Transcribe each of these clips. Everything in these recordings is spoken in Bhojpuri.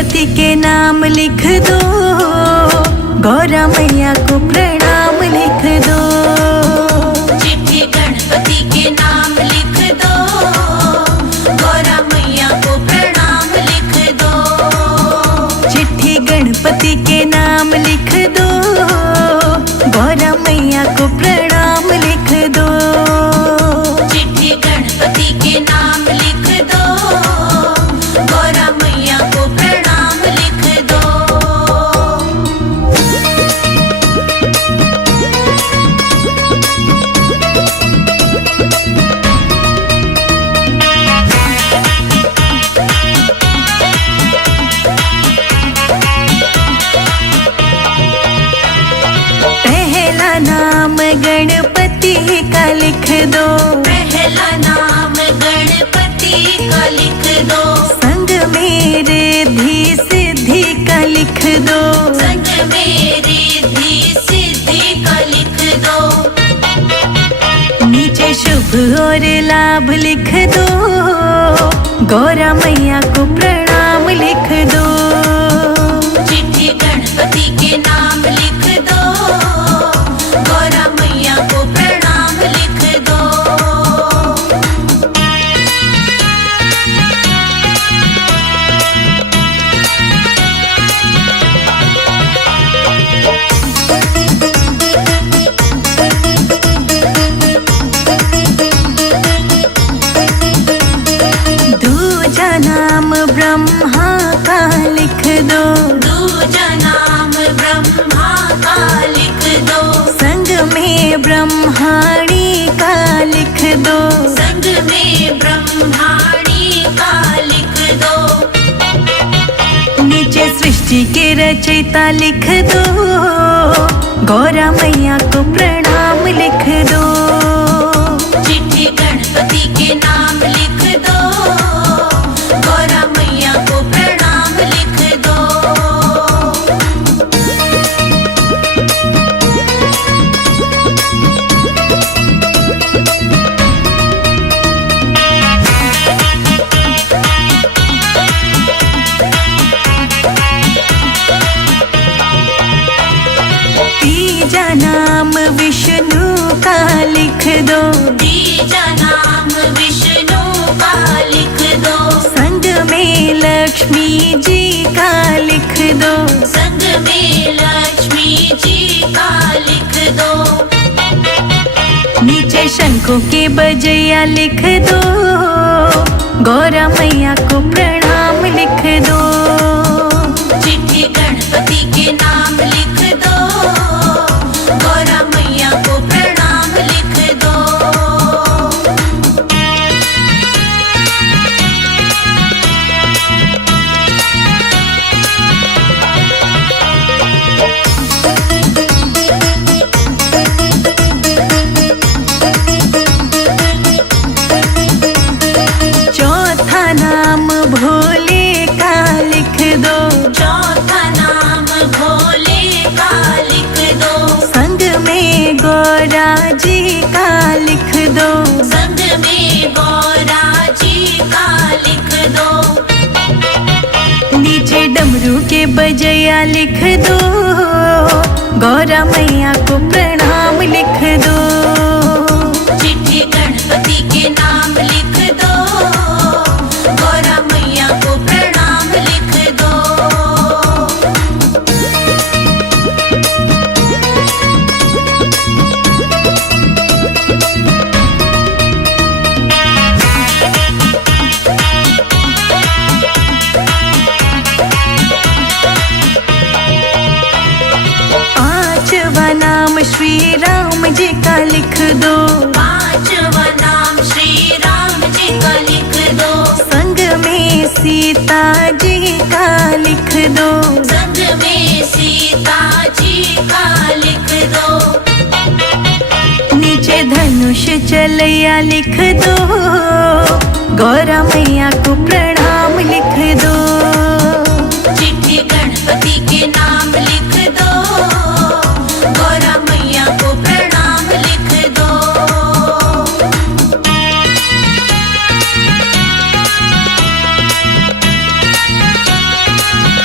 गणपति के नाम लिख दो, गौरा मैया को प्रणाम लिख दो। चिट्ठी गणपति के नाम लिख दो, गौरा मैया को प्रणाम लिख दो। चिट्ठी गणपति के नाम लिख दो, गौरा मैया को प्रणाम लिख दो। चिट्ठी गणपति के नाम लिख दो, गौरा मैया को प्रणाम लिख दो। पहला नाम गणपति का लिख दो, पहला नाम गणपति का लिख दो। संग में रिद्धि सिद्धि का लिख दो, संग में रिद्धि सिद्धि का लिख दो। नीचे शुभ और लाभ लिख दो, गौरा मैया को प्रणाम लिख दो। चिट्ठी गणपति के नाम लिख दो, गौरा मैया को प्रणाम लिख दो। दूजा नाम ब्रह्मा का लिख दो, दूजा नाम ब्रह्मा का लिख दो। संग में ब्रह्माणी का लिख दो। संग में ब्रह्माणी का लिख दो। नीचे सृष्टि के रचयिता लिख दो, गौरा मैया को प्रणाम लिख दो। चिट्ठी गणपति के नाम लिख दो, गौरा मैया को प्रणाम लिख दो। तीजा नाम विष्णु का लिख दो, तीजा नाम विष्णु का लिख दो। संग में लक्ष्मी जी का लिख दो। संग में लक्ष्मी जी का लिख दो। नीचे शंखों के बजैया लिख दो, गौरा मैया को प्रणाम लिख दो। चिट्ठी गणपति के नाम लिख दो, गौरा मैया को प्रणाम लिख दो। चौथा नाम भोले का लिख दो, चौथा नाम भोले का लिख दो। संग में गौरा जी का लिख दो। संग में गौरा जी का लिख दो। नीचे डमरू के बजैया लिख दो, गौरा मैया को प्रणाम लिख दो। चिट्ठी गणपति के नाम लिख दो, गौरा मैया को प्रणाम लिख दो। पांचवा नाम श्री राम जी का लिख दो, पांचवा नाम श्री राम जी का लिख दो। संग में सीता जी का लिख दो। संग में सीता जी का लिख दो। नीचे धनुष चलैया लिख दो, गौरा मैया को प्रणाम लिख दो। चिट्ठी गणपति के नाम लिख दो, गौरा मैया को प्रणाम लिख दो।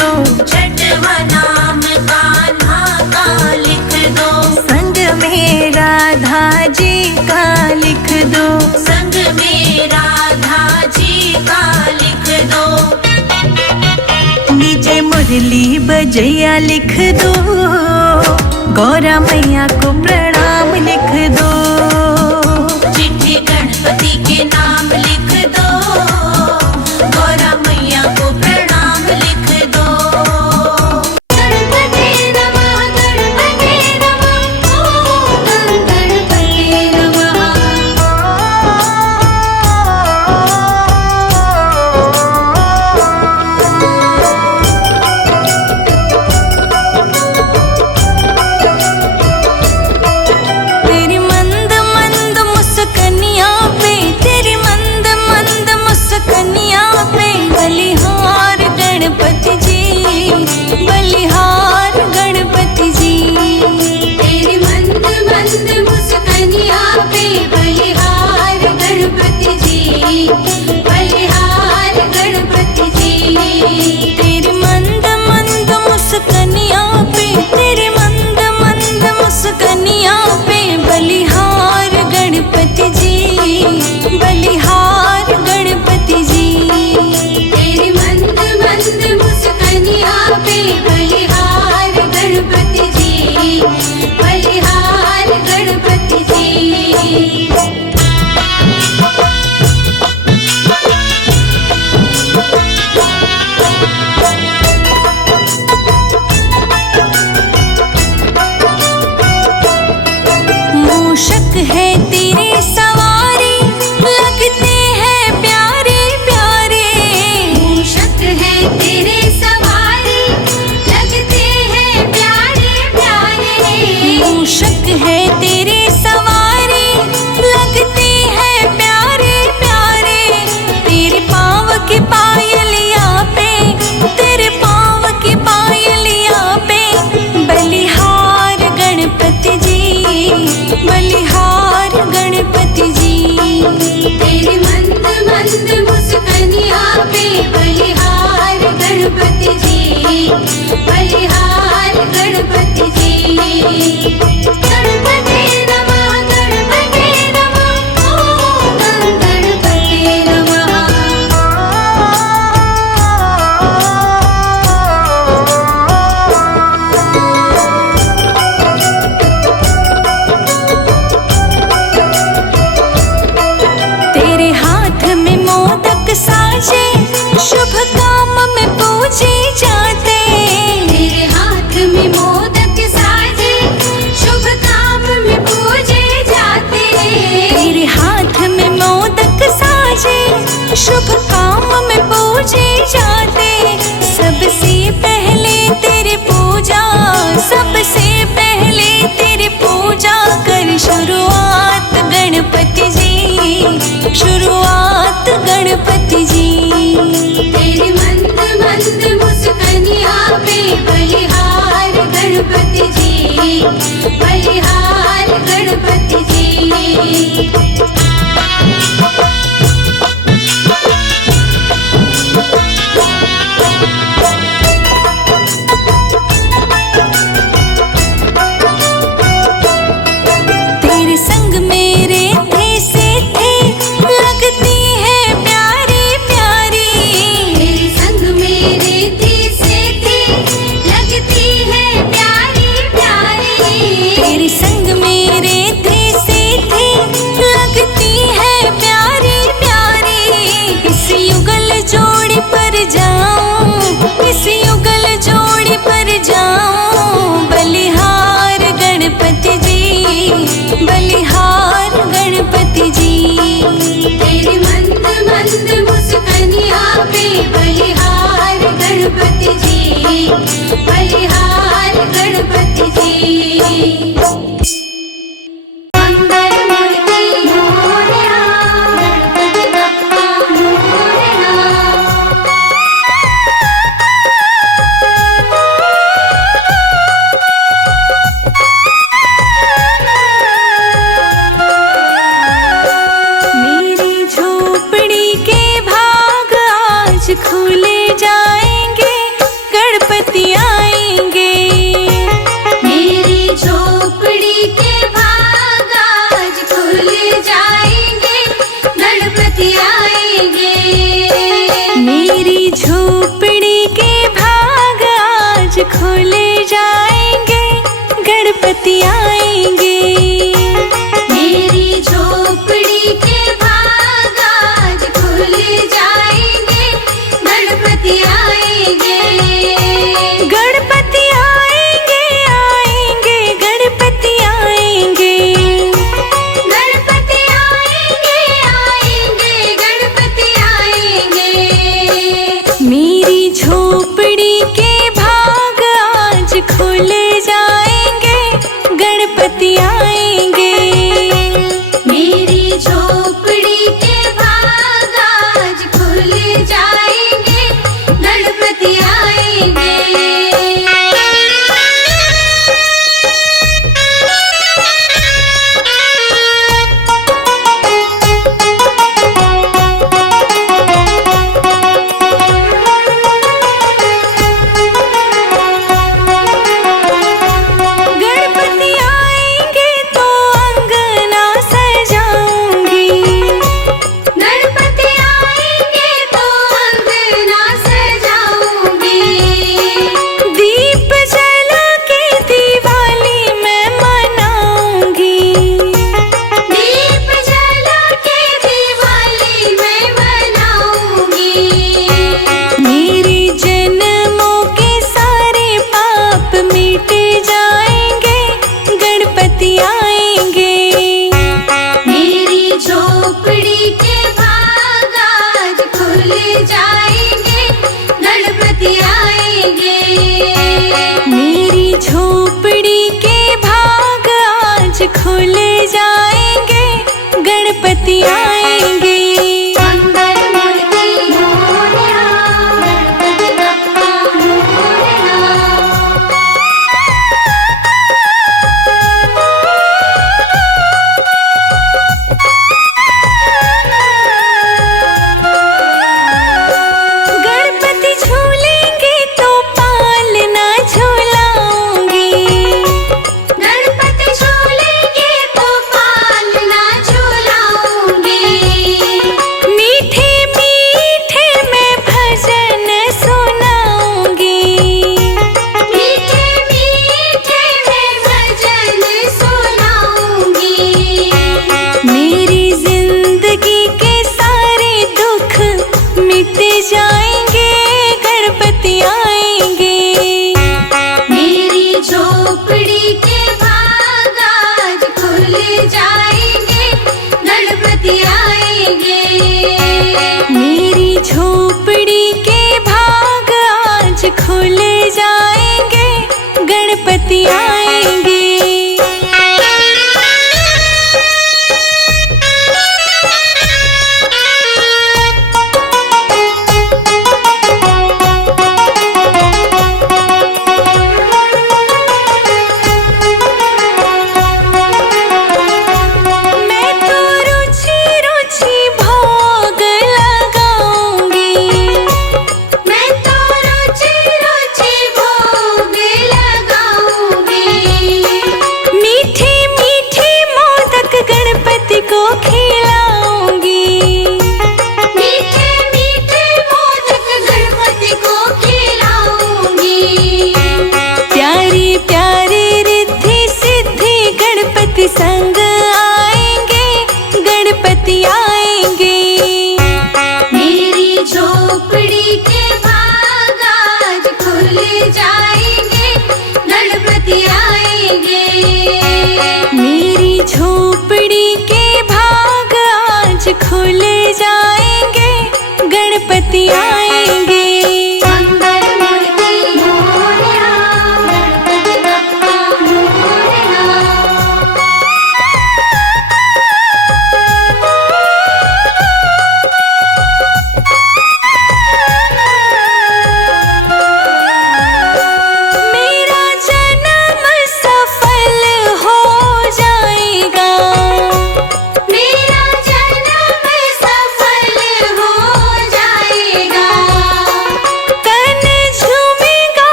दो, छठवा नाम कान्हा का लिख दो, संग में राधा जी का लिख दो, संग में राधा जी का लिख दो, नीचे मुरली बजैया लिख दो, गौरा मैया को प्रणाम लिख दो, चिट्ठी गणपति के नाम लिख दो, गौरा मैया को प्रणाम लिख दो। गणपति नमः, गणपति नमः, ओम गणपति नमः। तेरी मंद मंद मुस्कनिया पे, तेरी मंद मंद मुस्कनिया पे, बलिहार गणपति जी, बलिहार गणपति जी, तेरी मंद मंद मुस्कनिया पे, बलिहार गणपति जी, बलिहार गणपति जी। तेरी मंद मंद मुस्कनिया पे, तेरी मंद मंद मुस्कनिया पे, बलिहार गणपति जी, बलिहार गणपति जी, तेरी मंद मंद मुस्कनिया पे, बलिहार गणपति जी, बलिहार गणपति जी। मूषक है तेरे सवारी, लगते हैं प्यारे प्यारे, मूषक है तेरे सवारी, लगते हैं प्यारे प्यारे, मूषक है तेरे सवारी, लगते हैं प्यारे प्यारे, तेरे पाँव की पायलिया पे, तेरे पाँव की पायलिया पे, बलिहार गणपति जी, बलिहार गणपति जी, तेरी मंद मंद मुस्कनिया पे, बलिहार गणपति जी, बलिहार गणपति जी। गणपति नमः, गणपति नमः, ओम गणपति नमः। तेरे हाथ में मोदक साजे, शुभ काम में पूजे जाते, तेरे हाथ में मोदक साजे, शुभ काम में पूजे जाते, तेरे हाथ में मोदक साजे, शुभ काम में पूजे जाते, सबसे पहले तेरी पूजा, सबसे पहले तेरी पूजा कर शुरुआत गणपति जी, शुरुआत गणपति जी, तेरी मंद मंद मुस्कनिया पे, बलिहार गणपति जी, बलिहार गणपति जी। तेरे संग मेरे थे से थे, लगती है प्यारी प्यारी, तेरे संग मेरे थी से थी, लगती है प्यारी प्यारी, तेरे संग मेरे थे से थे, लगती है प्यारी प्यारी, इस युगल जोड़ी पर जाऊं, इस युगल जोड़ी पर जाऊं, बलिहार गणपति जी, बलिहार गणपति जी, तेरी मंद मंद मुस्कनिया पे, बलिहार गणपति जी, बलिहार गणपति जी। मंगल मूर्ति मोरया, गणपति बप्पा मोरया। खुले जाएंगे, गणपति आएंगे। मेरी झोपड़ी के भाग आज खुल जाएंगे, गणपति आएंगे। मेरी झोपड़ी के भाग आज खुल जाएंगे, गणपति आएंगे। मेरी झोपड़ी के भाग आज खुल जाएंगे, गणपति आएंगे। गणपति आएंगे, आएंगे, गणपति आएंगे। गणपति आएंगे, आएंगे, गणपति आएंगे। मेरी झोपड़ी के भाग आज खुल जाएंगे, गणपति आएंगे। मेरी झोपड़ी के भाग आज खुल जाएंगे, गणपति आएंगे। गणपति आएंगे तो अंगना सजाऊंगी। गणपति आएंगे तो अंगना सजाऊंगी। दीप जला के दिवाली मैं मनाऊंगी। दीप जला के दिवाली मैं मनाऊंगी। मेरे जन्मों के सारे पाप मिट जाएंगे, गणपति आएंगे। मेरी झोपड़ी के भाग आज खुल जाएंगे, गणपति आएंगे। मेरी झोपड़ी के भाग आज खुल जाएंगे, गणपति आएंगे। मंगल मूर्ति मोरया, गणपति बप्पा मोरया। गणपति झूलेंगे तो पालना झूलाऊंगी। गणपति झूलेंगे तो पालना झूलाऊंगी। मीठे मीठे मैं भजन सुनाऊंगी। मीठे मीठे मैं भजन सुनाऊंगी। मेरी जिंदगी के सारे दुख मिट जाएंगे, गणपति आएंगे। मेरी झोपड़ी के भाग आज खुल जाएंगे, गणपति आएंगे। मेरी झोपड़ी के भाग आज खुल जाएंगे, गणपति आएंगे।